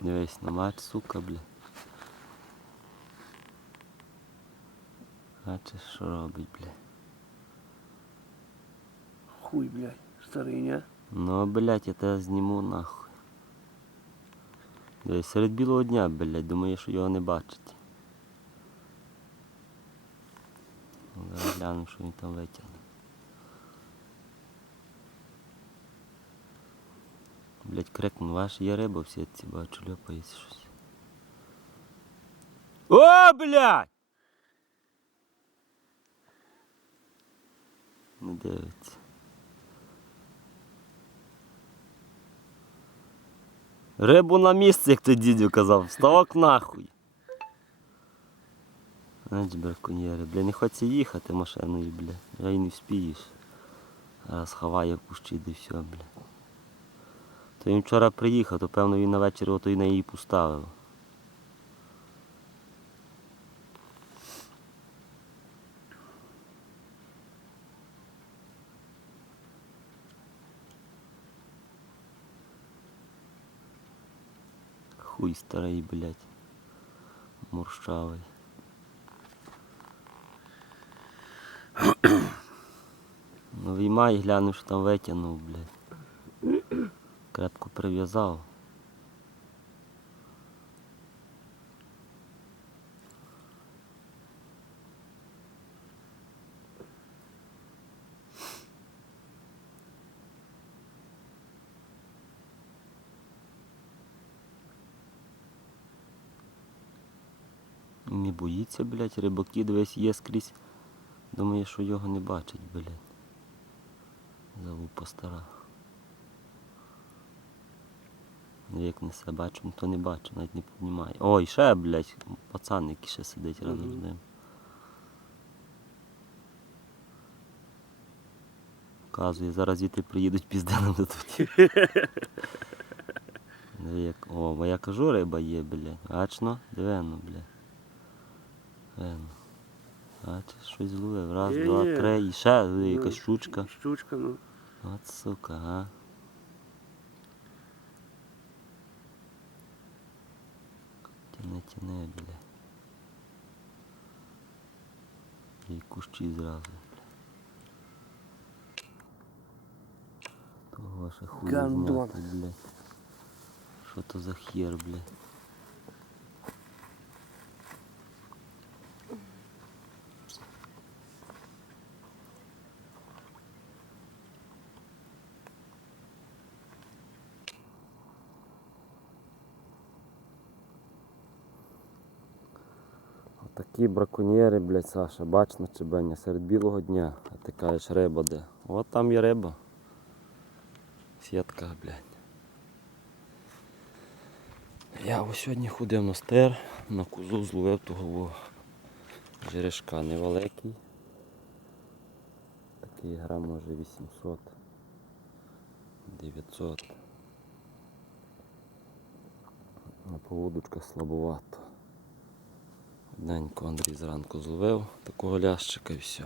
Дивись на матч, сука, бля. Бачиш, що робить, бля. Хуй, блядь, старий, не? Ну, блядь, я тебе зніму нахуй. Дивись, серед білого дня, блядь, думаю, що його не бачить. Ну, гляну, що він там витягне. Блядь, крикнув, ваш є риба в сітці, бачу, ляпається щось. О, блядь! Не дивиться. Рибу на місце, як ти дідю казав, ставок нахуй. Знаєш, браконьєри, бля, не хочеться їхати машиною, бля. Вже й не вспієш. Зараз хаває в кущі, де все, бля. То він вчора приїхав, то певно він на вечір ото й на її поставив. Хуй старий, блядь. Муршавий. Ну виймай, гляну, що там витягнув, блядь. Крепко прив'язав. Не боїться, блядь, рибаки дивись є скрізь. Думає, що його не бачить, блядь. Залупа стара. Ну, Як несе, бачу, то не бачу, навіть не піднімає. Ой, ще, блядь, пацан, який ще сидить разом з ним. Казує, зараз звідти приїдуть пізденам дадуть. Диви, як- О, бо я кажу, риба є, блядь. Бачно, дивено, блядь. Дивено. Бачиш, щось зловив. Раз, Є, два, є. три. І ще диви, якась Ну, щучка. Щучка, ну. От сука, а. Тяни, бля. І кущі зразу, бля. Того ваша хуйня, Гандон. зняти, бля. Що то за хер, бля. Отакі браконьєри, блядь, Саша, бач на чебення серед білого дня. А ти кажеш риба де. От там є риба. Сітка, блядь. Я ось сьогодні ходив на стер, на кузу зловив того жерешка невеликий. Такий грам може 800. 900. А поводочка слабовато. Одненько Андрій зранку зловив такого лящика і все.